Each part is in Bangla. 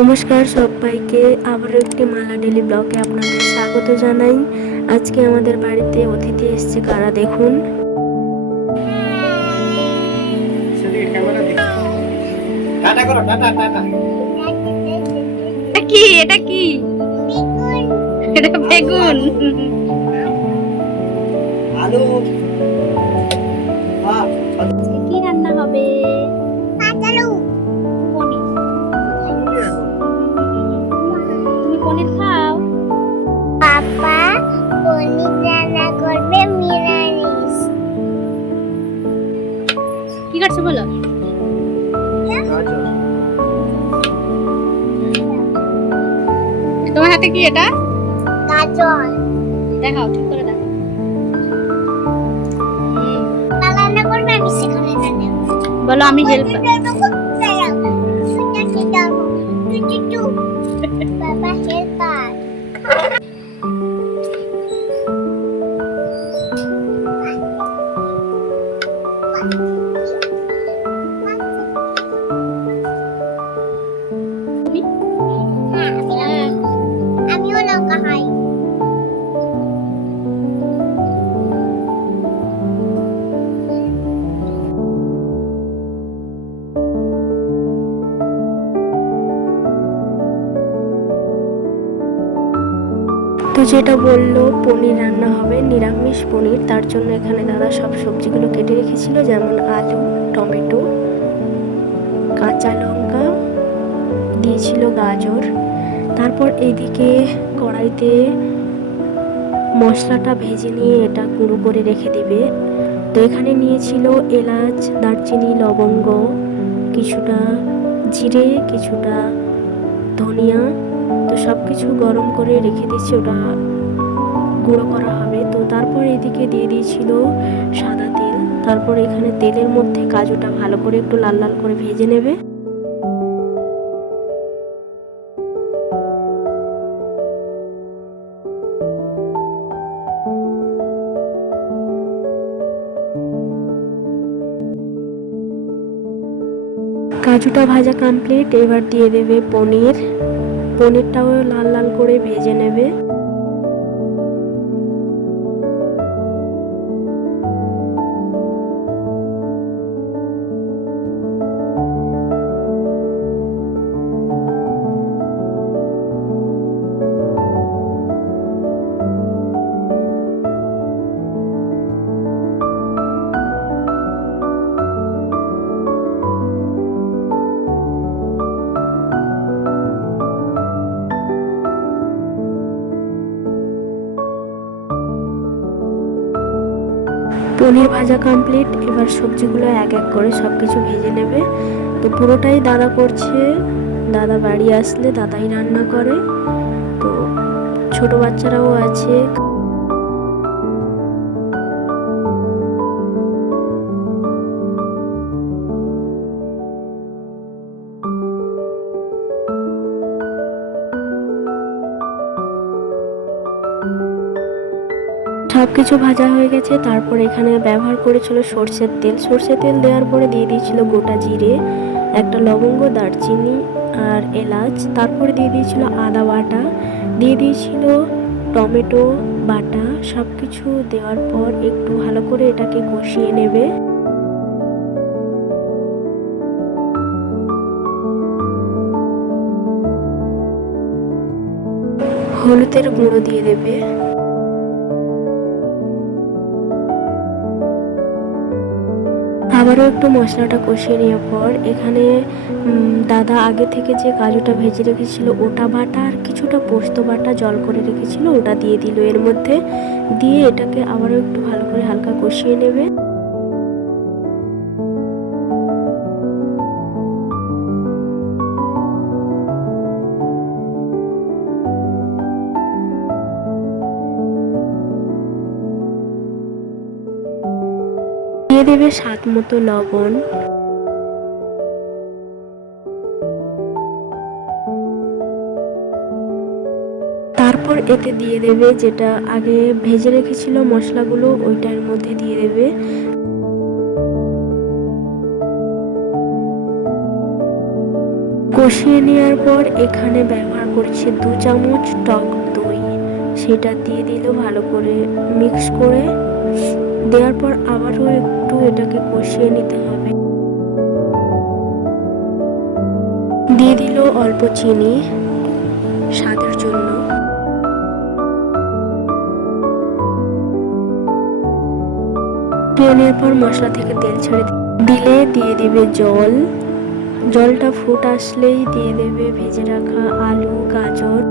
নমস্কার সবাইকে, আবারও একটি মালা ডেলি ব্লগে আপনাদের স্বাগত জানাই। আজকে আমাদের বাড়িতে অতিথি এসেছে কারা দেখুন। কি এটা কি এটা বেগুন আলু কি রান্না হবে? পনির। তুমি পনির খাও? পাপা পনির রান্না করবে নিরামিষ। কি করছো বলো? তোমার হাতে কি এটা? গাজর দেখাও, ঠিক করে দেখাও। পাপা রান্না করবে, আমি সেখানে রান্না করব। বলো আমি হেল্প। বাবা হেল্পার। আমিও লঙ্কা খাই। তো যেটা বললো পনির রান্না হবে, নিরামিষ পনির, তার জন্য এখানে দাদা সব সবজিগুলো কেটে রেখেছিল, যেমন আলু, টমেটো, কাঁচা লঙ্কা, দিয়েছিল গাজর। তারপর এইদিকে কড়াইতে মশলাটা ভেজে নিয়ে এটা গুঁড়ো করে রেখে দিবে। তো এখানে নিয়েছিল এলাচ, দারচিনি, লবঙ্গ, কিছুটা জিরে, কিছুটা ধনিয়া। তো সব কিছু গরম করে রেখে দিচ্ছি, ওটা গুঁড়ো করা হবে। তো তারপর এদিকে দিয়ে দিয়েছিল সাদা তেল। তারপর এখানে তেলের মধ্যে কাজুটা ভালো করে একটু লাল লাল করে ভেজে নেবে। কাজুটা ভাজা কমপ্লিট, এবার দিয়ে দেবে পনিরটাও লাল লাল করে ভেজে নেবে। পনির ভাজা কমপ্লিট, এবার সবজিগুলো এক এক করে সব কিছু ভেজে নেবে। তো পুরোটাই দাদা করছে, দাদা বাড়ি আসলে দাদাই রান্না করে। তো ছোট বাচ্চারাও আছে। সব কিছু ভাজা হয়ে গেছে। তারপর এখানে ব্যবহার করেছিল সর্ষের তেল দেওয়ার পরে দিয়ে দিয়েছিল গোটা জিরে, একটা লবঙ্গ, দারচিনি আর এলাচ। তারপরে দিয়ে দিয়েছিল আদা বাটা, দিয়ে দিয়েছিল টমেটো বাটা। সব কিছু দেওয়ার পর একটু ভালো করে এটাকে কষিয়ে নেবে। হলুদের গুঁড়ো দিয়ে দেবে। আবারও একটু মশলাটা কষিয়ে নেওয়ার পর এখানে দাদা আগে থেকে যে কাজুটা ভেজে রেখেছিল ওটা বাটা আর কিছুটা পোস্ত বাটা জল করে রেখেছিল, ওটা দিয়ে দিল এর মধ্যে। দিয়ে এটাকে আবারও একটু ভালো করে হালকা কষিয়ে নেবে। দিয়ে দেবে স্বাদ মতো লবণ। তারপর এতে দিয়ে দেবে যেটা আগে ভেজে রেখেছিল মশলাগুলো, ওইটার মধ্যে দিয়ে দেবে। কষিয়ে নেওয়ার পর এখানে ব্যবহার করছি 2 চামচ টক দই, সেটা দিয়ে দিল ভালো করে মিক্স করে। দেওয়ার পর আবারও একটু এটাকে কষিয়ে নিতে হবে। দিয়ে দিল অল্প চিনি স্বাদের জন্য। নেওয়ার পর মশলা থেকে তেল ছেড়ে দিলে দিয়ে দিবে জল। জলটা ফুট আসলেই দিয়ে দেবে ভেজে রাখা আলু, গাজর।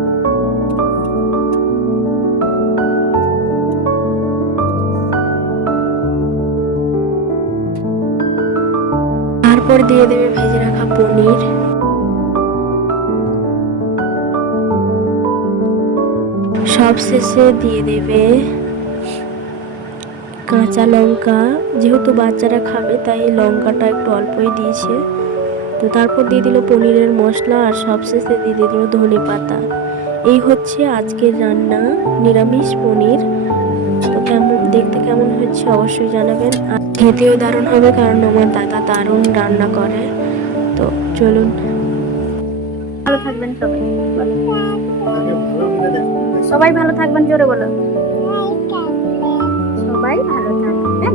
তারপর দিয়ে দেবে ভেজে রাখা পনির। সব শেষে দিয়ে দেবে কাঁচা লঙ্কা, যেহেতু বাচ্চারা খাবে তাই লঙ্কাটা একটু অল্পই দিয়েছে। তো তারপর দিয়ে দিল পনিরের মশলা আর সবশেষে দিয়ে দিল ধনে পাতা। এই হচ্ছে আজকের রান্না, নিরামিষ পনির। তো দেখতে কেমন হচ্ছে অবশ্যই জানাবেন, আর খেতেও দারুণ হবে কারণ আমার দাদা দারুণ রান্না করে। তো চলুন। ভালো থাকবেন সবাই, বলো। সবাই ভালো থাকবেন, জোরে বলো। সবাই ভালো থাকবেন।